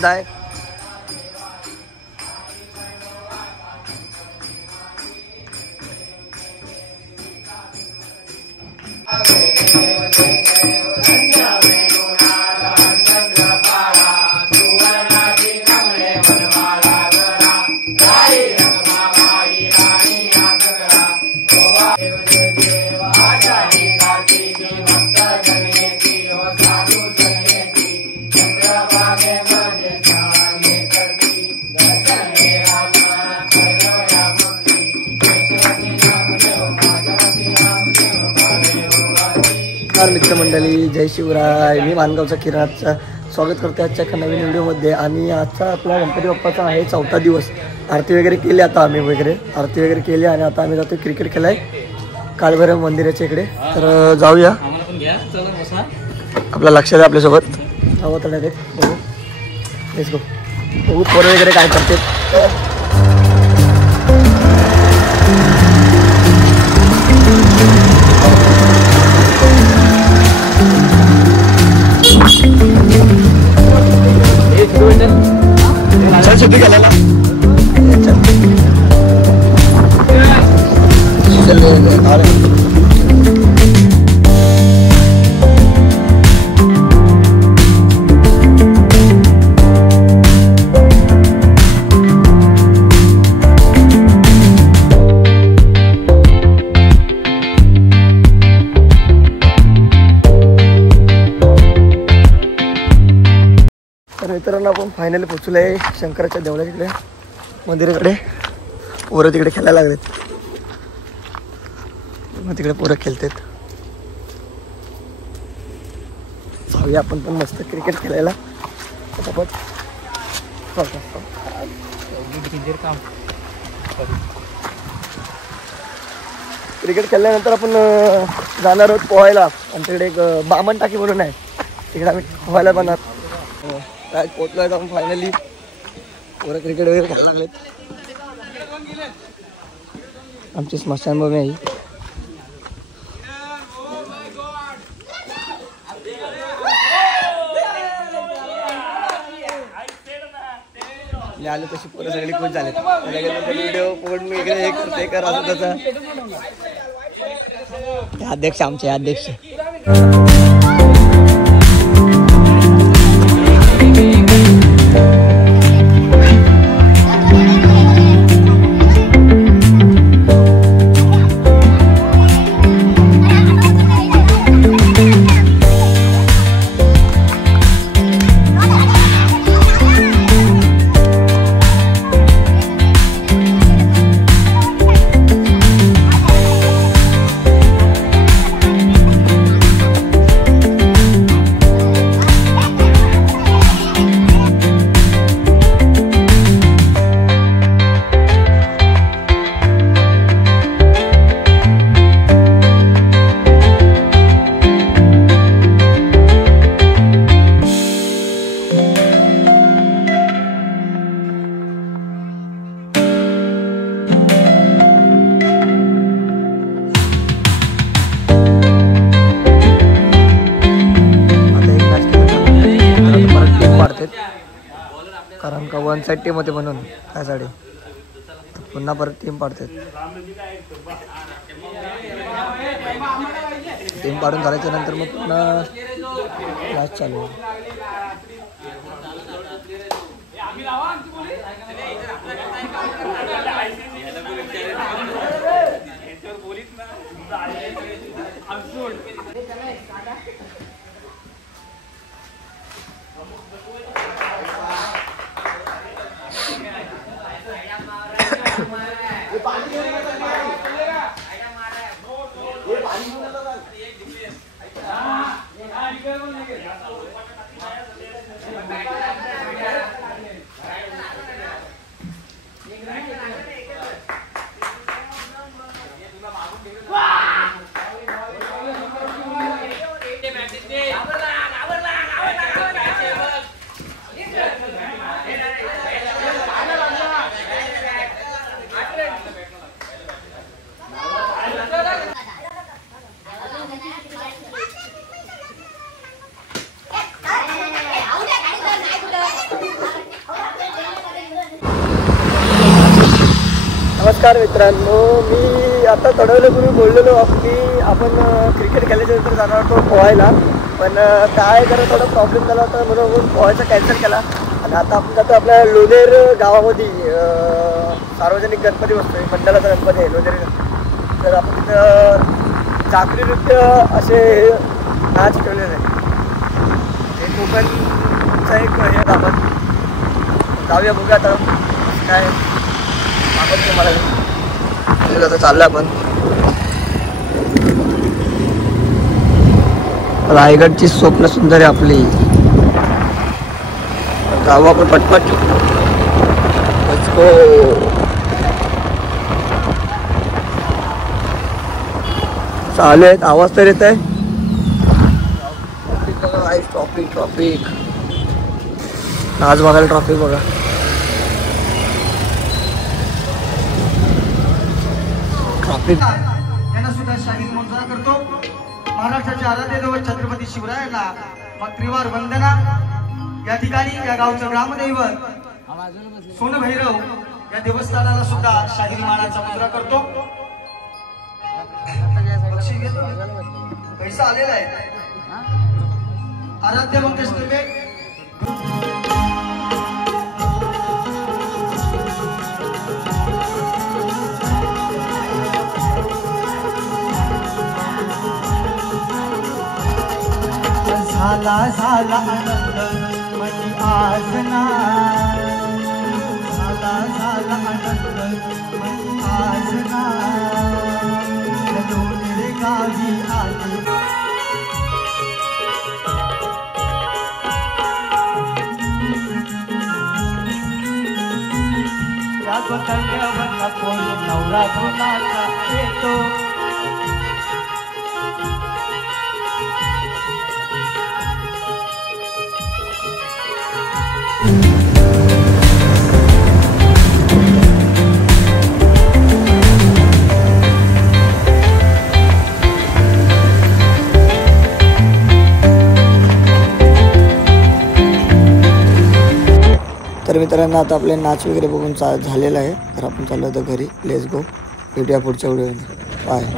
प्रसिद्ध आहे. मित्रमंडळी, जय शिवराय. मी मानगावचा किराणचा स्वागत करते आजच्या एका नवीन व्हिडिओमध्ये. आणि आजचा आपला गणपती बाप्पाचा आहे 4था दिवस. आरती वगैरे केली आता आम्ही आरती वगैरे केली आणि आता आम्ही जातो क्रिकेट खेळाय काळभैरव मंदिराच्या इकडे. तर जाऊया. आपला लक्ष द्या आपल्यासोबत. हवं तर बघू लेट्स गो. बघू पोरं वगैरे काय करते. चल सुट्टी घालायला मित्रांनो. आपण फायनली पोचलो आहे शंकराच्या देवळाच्या इकडे मंदिराकडे. पोरं तिकडे खेळायला लागलेत. मग तिकडे पोरं खेळतात. जाऊया आपण पण मस्त क्रिकेट खेळायला पटापट. क्रिकेट खेळल्यानंतर आपण जाणार आहोत पोहायला. आमच्याकडे एक बामण टाकी म्हणून आहे, तिकडे आम्ही पोहायला जाणार. काय पोचलो आहे आपण फायनली. पोरं क्रिकेट वगैरे खेळायला लागलेत. आमची स्मशानभूमी आहे. मी आलो तशी पोरं सगळी खुश झाले. व्हिडिओ फोन वगैरे हे करते कर असं तसं. अध्यक्ष आमचे अध्यक्ष. कारण का वन साइड टीम होते म्हणून त्यासाठी पुन्हा परत टीम पाडतात. टीम पाडून झाल्याच्या नंतर मग पुन्हा मॅच चालू. नमस्कार मित्रांनो, मी आता थोड्या वेळापूर्वी बोललेलो आपण क्रिकेट खेळल्याच्यानंतर जाणार होतो पोहायला, पण काय जरा थोडा प्रॉब्लेम झाला होता म्हणून पोहायचा कॅन्सल केला. आणि आता आपण जातो आपल्या लोणेर गावामध्ये सार्वजनिक गणपती बसतोय, मंडळाचा गणपती आहे लोणेर. तर आपण तिथं चाकरी नृत्य असे नाच ठेवलेले आहे. हे कोकणचा एक हे आपण जाऊया बघूया आता काय आपण मला आता चाललं. आपण रायगडची स्वप्न सुंदर आहे आपली. जाऊ आपण पटपट. Let's go. चालू आहेत, आवाज तर येत आहे. ट्रॉफिक ट्रॉफिक आज बघायला ट्रॉफिक बघा. यांना सुद्धा शाहीर मंजुरा करतो. महाराष्ट्राचे आराध्य दैवत छत्रपती शिवरायांना मग त्रिवार वंदना. या ठिकाणी या गावचं ग्रामदैवत सोनभैरव या देवस्थानाला सुद्धा शाहीर मानाचा मुजरा करतो. पैसा आलेला आहे. आराध्य मंगेश झाला झाला आनंद मनी आज ना. झाला झाला आनंद मनी आज ना. लोणेर गावी आले. कल्याण कोण नवरा धुनाचा येतो. तर मित्रांनो आता आपले नाच वगैरे बघून झालेलं आहे. तर आपण चाललो होतो घरी. Let's go. भेटूया पुढच्या व्हिडिओमध्ये. बाय.